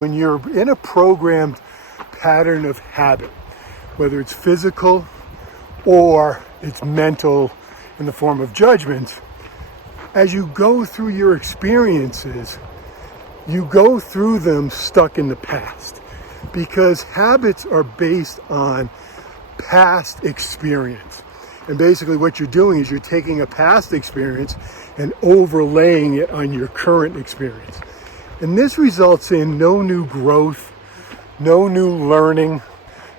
When you're in a programmed pattern of habit, whether it's physical or it's mental in the form of judgment, as you go through your experiences, you go through them stuck in the past, because habits are based on past experience. And basically what you're doing is you're taking a past experience and overlaying it on your current experience. And this results in no new growth, no new learning,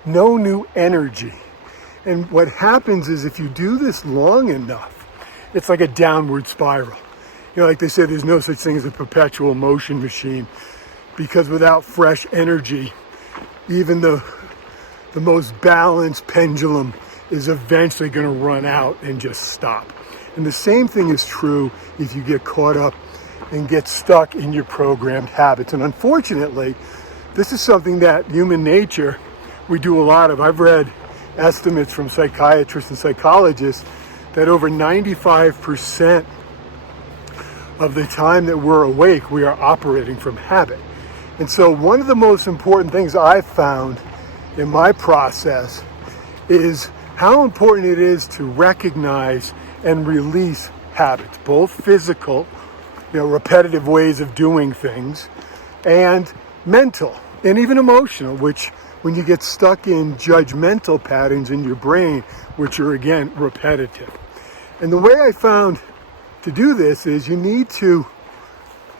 no new energy. And what happens is if you do this long enough, it's like a downward spiral. You know, like they say, there's no such thing as a perpetual motion machine, because without fresh energy, even the most balanced pendulum is eventually going to run out and just stop. And the same thing is true if you get caught up and get stuck in your programmed habits. And unfortunately, this is something that human nature, we do a lot of. I've read estimates from psychiatrists and psychologists that over 95% of the time that we're awake, we are operating from habit. And so one of the most important things I've found in my process is how important it is to recognize and release habits, both physical, repetitive ways of doing things, and mental, and even emotional, which when you get stuck in judgmental patterns in your brain, which are again repetitive. And the way I found to do this is you need to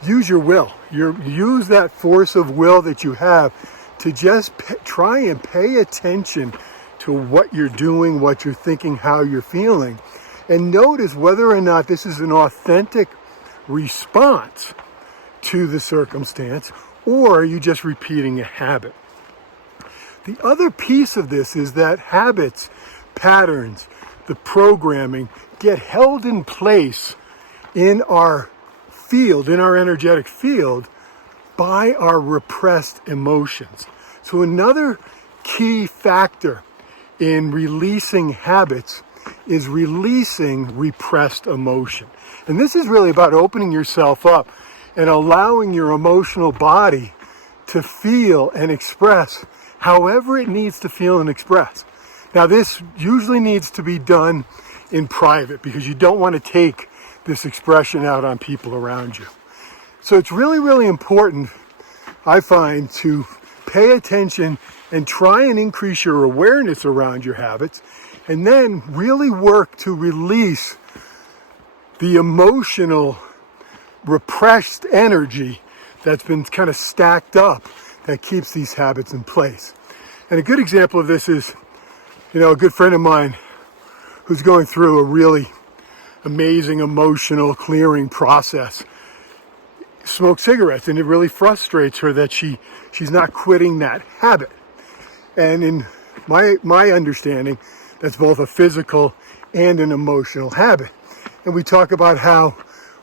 use your will. Use that force of will that you have to just try and pay attention to what you're doing, what you're thinking, how you're feeling, and notice whether or not this is an authentic response to the circumstance, or are you just repeating a habit? The other piece of this is that habits, patterns, the programming get held in place in our field, in our energetic field, by our repressed emotions. So another key factor in releasing habits is releasing repressed emotion. And this is really about opening yourself up and allowing your emotional body to feel and express however it needs to feel and express. Now, this usually needs to be done in private, because you don't want to take this expression out on people around you. So it's really, really important, I find, to pay attention and try and increase your awareness around your habits, and then really work to release the emotional repressed energy that's been kind of stacked up that keeps these habits in place. And a good example of this is, a good friend of mine who's going through a really amazing emotional clearing process smokes cigarettes, and it really frustrates her that she's not quitting that habit. And in my understanding, that's both a physical and an emotional habit. And we talk about how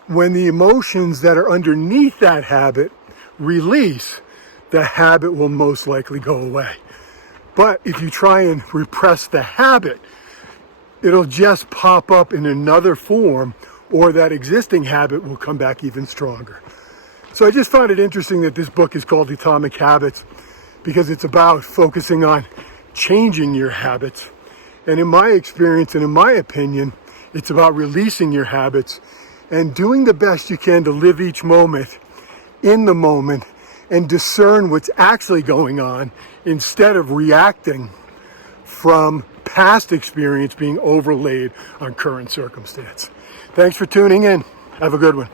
when the emotions that are underneath that habit release, the habit will most likely go away. But if you try and repress the habit, it'll just pop up in another form, or that existing habit will come back even stronger. So I just found it interesting that this book is called Atomic Habits, because it's about focusing on changing your habits. And in my experience and in my opinion, it's about releasing your habits and doing the best you can to live each moment in the moment and discern what's actually going on, instead of reacting from past experience being overlaid on current circumstance. Thanks for tuning in. Have a good one.